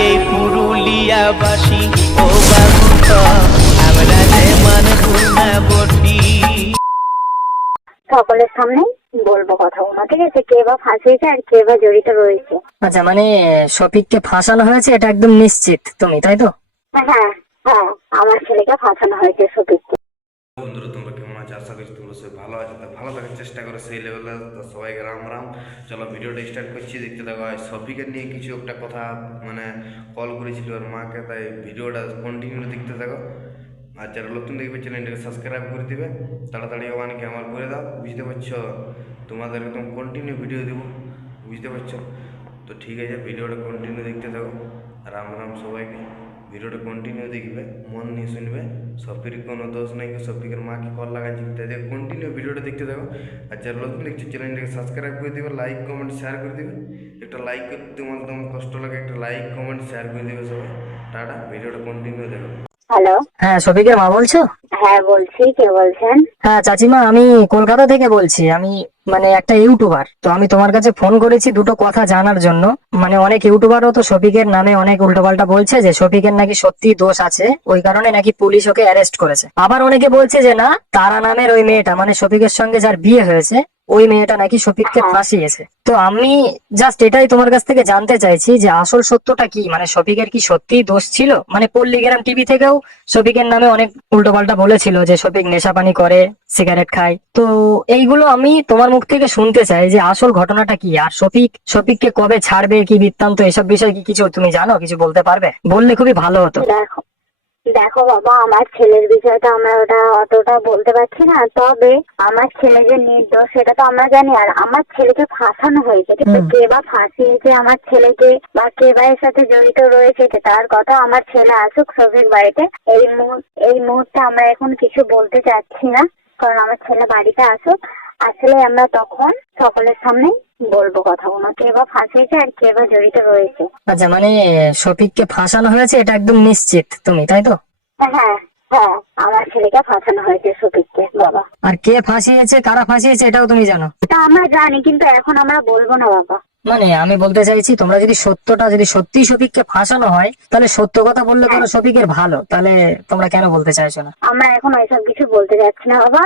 এই পুরুলিয়াবাসী ও বাবুত আমরা যেমন গুণা সকলের সামনে বলব কথাগুলো ঠিক আছে কে বা ফাঁসিয়েছে আর কে বা জড়িত রয়েছে? আচ্ছা মানে শফিককে ফাঁসানো হয়েছে এটা একদম নিশ্চিত তুমি তাই তো? হ্যাঁ হ্যাঁ আমার ছেলেকে ফাঁসানো হয়েছে সতীশকে বন্ধুরা, তোমরা কেমন আছো? আশা করছি তোমরা সবাই ভালো আছো। তো ভালো থাকার চেষ্টা করো সেই লেভেলে তো সবাইকে রাম রাম। চলো ভিডিওটা স্টার্ট করছি। দেখতে থাকো আর সফিকের নিয়ে কিছু একটা কথা মানে কল করেছিল ওর মাকে। তাই ভিডিওটা কন্টিনিউ দেখতে থাকো। আর যারা নতুন দেখবে চ্যানেলটাকে সাবস্ক্রাইব করে দিবে। তাড়াতাড়ি ওখানকে আমার করে দাও। বুঝতে পারছ? তোমাদের একদম কন্টিনিউ ভিডিও দেবো। বুঝতে পারছ? তো ঠিক আছে ভিডিওটা কন্টিনিউ দেখতে থাকো। রাম রাম সবাইকে। ভিডিওটা কন্টিনিউ দেখবে মন নিয়ে শুনবে সফির কোনো দোষ নেই সফিকের মাকে কল লাগাচ্ছি। তাই কন্টিনিউ ভিডিওটা দেখতে থাকো। আর যারা নতুন দেখছ চ্যানেলটাকে সাবস্ক্রাইব করে দেবে লাইক কমেন্ট শেয়ার করে দিবে। একটা লাইক করতে তোমার তোমার কষ্ট লাগে একটা লাইক কমেন্ট শেয়ার করে দিবে সবাই। টাটা ভিডিওটা কন্টিনিউ দেখো। হ্যালো হ্যাঁ সফিকের মা বলছো? হ্যাঁ বলছি, কে বলছেন? হ্যাঁ চাচিমা, আমি কলকাতা থেকে বলছি। আমি মানে একটা ইউটিউবার। তো আমি তোমার কাছে ফোন করেছি দুটো কথা জানার জন্য। মানে অনেক ইউটিউবারও তো শফিকের নামে অনেক উল্টোপাল্টা বলছে যে, শফিকের নাকি সত্যি দোষ আছে। ওই কারণে নাকি পুলিশ ওকে অ্যারেস্ট করেছে। আবার অনেকে বলছে যে, না, তারা নামের ওই মেয়েটা মানে শফিকের সঙ্গে যার বিয়ে হয়েছে ওই মেয়েটা নাকি শফিককে ফাঁসিয়েছে। তো আমি জাস্ট এটাই তোমার কাছ থেকে জানতে চাইছি যে আসল সত্যটা কি? মানে শফিকের কি সত্যি দোষ ছিল? মানে পল্লীগ্রাম টিভি থেকেও শফিকের নামে অনেক উল্টোপাল্টা বলেছিল যে শফিক নেশা পানি করে সিগারেট খায়। তো এইগুলো আমি তোমার মুখ থেকে শুনতে চাই যে আসল ঘটনাটা কি? আর শফিক শফিককে কবে ছাড়বে কি বৃত্তান্ত এসব বিষয়ে কি কিছু তুমি জানো? কিছু বলতে পারবে? বললে খুবই ভালো হতো। দেখো বাবা আমার ছেলের বিষয়টা আমরা ওটা অতটা বলতে পারছি না। তবে আমার ছেলে যে নির্দোষ সেটা তো আমরা জানি। আর আমার ছেলেকে ফাঁসানো হয়েছে। কিন্তু কে বা ফাঁসিয়েছে আমার ছেলেকে বা কে বা এর সাথে জড়িত রয়েছে তার কথা আমার ছেলে আসুক সবির বাড়িতে। এই মুহূর্তে এই মুহূর্তে আমরা এখন কিছু বলতে চাচ্ছি না। কারণ আমার ছেলে বাড়িতে আসুক। আসলে আমরা তখন সকলের সামনে বলব কথাগুলো কে বা ফাঁসিয়েছে আর কে বা জড়িত রয়েছে। আচ্ছা মানে শফিককে ফাঁসানো হয়েছে এটা একদম নিশ্চিত তুমি তাই তো? হ্যাঁ হ্যাঁ আমার ছেলেকে ফাঁসানো হয়েছে সতীশকে বাবা। আর কে ফাঁসিয়েছে কারা ফাঁসিয়েছে এটাও তুমি জানো? তা আমরা জানি কিন্তু এখন আমরা বলব না বাবা। মানে আমি বলতে চাইছি তোমরা যদি সত্যটা যদি সত্যি শফিককে ফাঁসানো হয় তাহলে সত্য কথা বললে কোনো শফিকের ভালো তাহলে তোমরা কেন বলতে চাইছো না? আমরা এখন ওইসব কিছু বলতে যাচ্ছি না বাবা।